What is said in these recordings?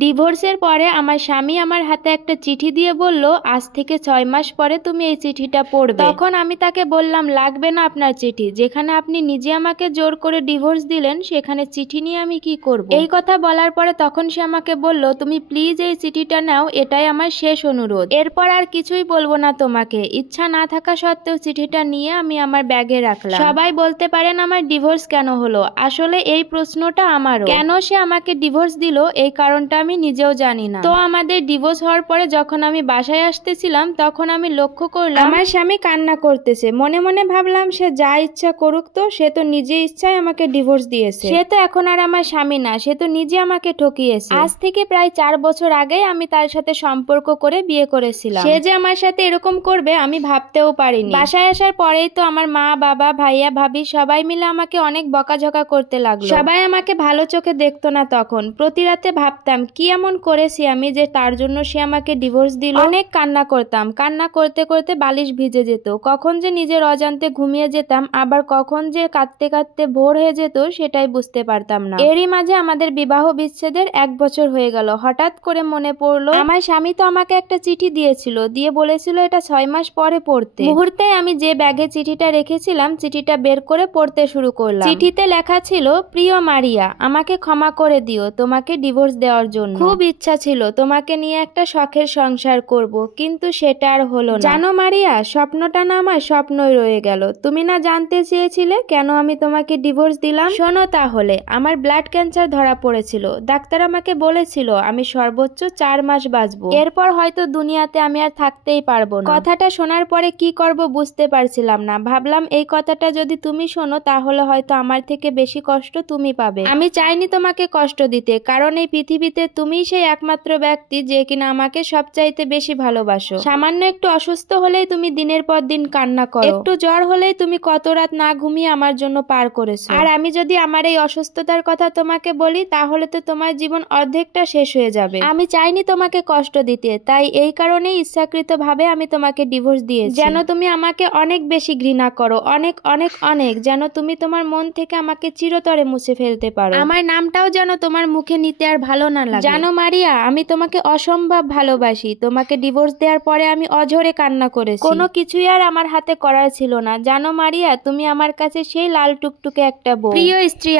ডিভোর্সের পরে আমার স্বামী আমার হাতে একটা চিঠি দিয়ে বলল, আজ থেকে 6 মাস পরে তুমি এই চিঠিটা পড়বে। তখন আমি তাকে বললাম, লাগবে না আপনার চিঠি, যেখানে আপনি নিজে আমাকে জোর করে ডিভোর্স দিলেন সেখানে চিঠি নিয়ে আমি কি করব। এই কথা বলার পরে তখন সে আমাকে বলল, তুমি প্লিজ এই চিঠিটা নাও, এটাই আমার শেষ অনুরোধ, এরপর আর কিছুই বলবো না তোমাকে। ইচ্ছা না থাকা সত্ত্বেও চিঠিটা নিয়ে আমি আমার ব্যাগে রাখলাম। সবাই বলতে পারেন আমার ডিভোর্স কেন হলো, আসলে এই প্রশ্নটা আমারও। কেন সে আমাকে ডিভোর্স দিল এই কারণটা আমি নিজেও জানি না। তো আমাদের ডিভোর্স হওয়ার পরে যখন আমি বাসায় আসতেছিলাম তখন আমি লক্ষ্য করলাম আমার স্বামী কান্না করতেছে। মনে মনে ভাবলাম, সে যা ইচ্ছা করুক, তো সে তো নিজে ইচ্ছায় আমাকে ডিভোর্স দিয়েছে, সে তো এখন আর আমার স্বামী না, সে তো নিজে আমাকে ঠকিয়েছে। আজ থেকে প্রায় 4 বছর আগে আমি তার সাথে সম্পর্ক করে বিয়ে করেছিলাম, সে যে আমার সাথে এরকম করবে আমি ভাবতেও পারিনি। বাসায় আসার পরেই তো আমার মা, বাবা, ভাইয়া, ভাবি সবাই মিলে আমাকে অনেক বকাঝকা করতে লাগলো। সবাই আমাকে ভালো চোখে দেখতো না তখন। প্রতি রাতে ভাবতাম কি এমন করেছি আমি যে তার জন্য সে আমাকে ডিভোর্স দিল। অনেক কান্না করতাম, কান্না করতে করতে বালিশ ভিজে যেত, কখন যে নিজের অজান্তে ঘুমিয়ে যেতাম, আবার কখন যে কাঁদতে কাঁদতে ভোর হয়ে যেত সেটাই বুঝতে পারতাম না। এরই মাঝে আমাদের বিবাহ বিচ্ছেদের 1 বছর হয়ে গেল। হঠাৎ করে মনে পড়লো আমার স্বামী তো আমাকে একটা চিঠি দিয়েছিল, দিয়ে বলেছিল এটা 6 মাস পরে পড়তে। মুহূর্তে আমি যে ব্যাগে চিঠিটা রেখেছিলাম চিঠিটা বের করে পড়তে শুরু করলাম। চিঠিতে লেখা ছিল, প্রিয় মারিয়া, আমাকে ক্ষমা করে দিও তোমাকে ডিভোর্স দেওয়ার জন্য। খুব ইচ্ছা ছিল তোমাকে নিয়ে একটা শখের সংসার করব, কিন্তু সেটা আর হলো না। জানো মারিয়া, স্বপ্নটা না আমার স্বপ্নই রয়ে গেল। তুমি না জানতে চেয়েছিলে কেন আমি তোমাকে ডিভোর্স দিলাম? শোনো তাহলে, আমার ব্লাড ক্যান্সার ধরা পড়েছিল। ডাক্তার আমাকে বলেছিল আমি সর্বোচ্চ 4 মাস বাঁচবো, এরপর হয়তো দুনিয়াতে আমি আর থাকতেই পারবো না। কথাটা শোনার পরে কি করব বুঝতে পারছিলাম না। ভাবলাম এই কথাটা যদি তুমি শোনো তাহলে হয়তো আমার থেকে বেশি কষ্ট তুমি পাবে। আমি চাইনি তোমাকে কষ্ট দিতে, কারণ এই পৃথিবীতে তুমিই সেই একমাত্র ব্যক্তি যে কিনা আমাকে সবচাইতে বেশি ভালোবাসো। সামান্য একটু অসুস্থ হলেই তুমি দিনের পর দিন কান্না করো, একটু জ্বর হলেই তুমি কত রাত না ঘুমিয়ে আমার জন্য পার করেছো। আর আমি যদি আমার এই অসুস্থতার কথা তোমাকে বলি তাহলে তো তোমার জীবন অর্ধেকটা শেষ হয়ে যাবে। আমি চাইনি তোমাকে কষ্ট দিতে, তাই এই কারণেই ইচ্ছাকৃতভাবে আমি তোমাকে ডিভোর্স দিয়েছি, যেন তুমি আমাকে অনেক বেশি ঘৃণা করো, অনেক অনেক অনেক, যেন তুমি তোমার মন থেকে আমাকে চিরতরে মুছে ফেলতে পারো। আমার নামটাও যেন তোমার মুখে নিতে আর ভালো না লাগে। জানো মারিয়া, আমি তোমাকে অসম্ভব ভালোবাসি। তোমাকে ডিভোর্স দেওয়ার পরে আমি অঝরে কান্না করেছি, কোনো কিছুই আর আমার হাতে করার ছিল না। জানো মারিয়া, তুমি আমার কাছে সেই লাল টুকটুকে একটা বউ, প্রিয় স্ত্রী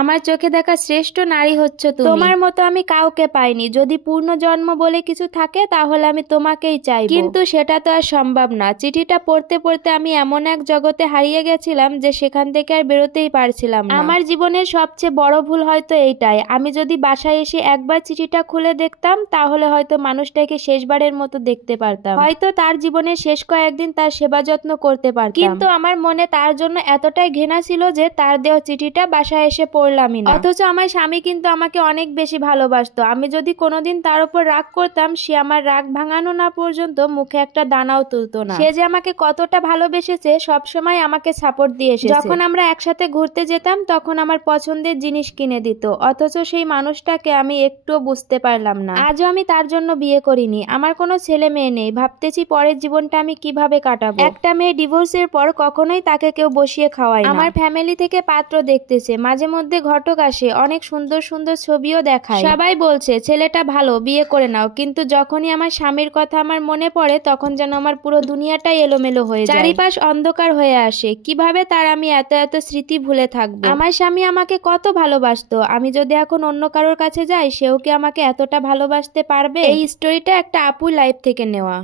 আমার চোখে দেখা শ্রেষ্ঠ নারী হচ্ছে তুমি। তোমার মতো আমি কাউকে পাইনি। যদি পূর্ণ জন্ম বলে কিছু থাকে তাহলে আমি তোমাকেই চাইবো, কিন্তু সেটা তো আর সম্ভব না। চিঠিটা পড়তে পড়তে আমি এমন এক জগতে হারিয়ে গেছিলাম যে সেখান থেকে আর বেরোতেই পারছিলাম না। আমার জীবনের সবচেয়ে বড় ভুল হয়তো এইটাই। আমি যদি বাসায় এসে একবার চিঠিটা খুলে দেখতাম তাহলে হয়তো মানুষটাকে শেষবারের মতো দেখতে পারতাম, হয়তো তার জীবনের শেষ কয়েকদিন তার সেবা যত্ন করতে পারতাম। কিন্তু আমার মনে তার জন্য এতটাই ঘৃণা ছিল যে তার দেওয়া চিঠিটা বাসায় এসে পড়লামই না। অথচ আমার স্বামী কিন্তু আমাকে অনেক বেশি ভালোবাসতো। আমি যদি কোনোদিন তার উপর রাগ করতাম, সে আমার রাগ ভাঙানো না পর্যন্ত মুখে একটা দানাও তুলতো না। সে যে আমাকে কতটা ভালোবেসেছে, সবসময় আমাকে সাপোর্ট দিয়ে এসেছে। যখন আমরা একসাথে ঘুরতে যেতাম তখন আমার পছন্দের জিনিস কিনে দিত, অথচ সেই মানুষটাকে আমি একটুও বুঝতে পারলাম না। আজও আমি তার জন্য বিয়ে করিনি, আমার কোনো ছেলে মেয়ে নেই। ভাবতেছি পরের জীবনটা আমি কিভাবে কাটাবো। একটা মেয়ে ডিভোর্সের পর কখনোই তাকে কেউ বসিয়ে খাওয়ায় না। আমার ফ্যামিলি থেকে পাত্র দেখতেছে, মাঝে মধ্যে ঘটক আসে, অনেক সুন্দর সুন্দর ছবিও দেখায়। সবাই বলছে ছেলেটা ভালো, বিয়ে করে নাও। কিন্তু যখনই আমার স্বামীর কথা আমার মনে পড়ে তখন যেন আমার পুরো দুনিয়াটাই এলোমেলো হয়ে যায়, চারিপাশ অন্ধকার হয়ে আসে। কিভাবে তার আমি এত এত স্মৃতি ভুলে থাকবো। আমার স্বামী আমাকে কত ভালোবাসতো, আমি যদি এখন অন্য কারোর কাছে যাই সেও কি আমাকে এতটা ভালোবাসতে পারবে? এই স্টোরিটা একটা আপুর লাইফ থেকে নেওয়া।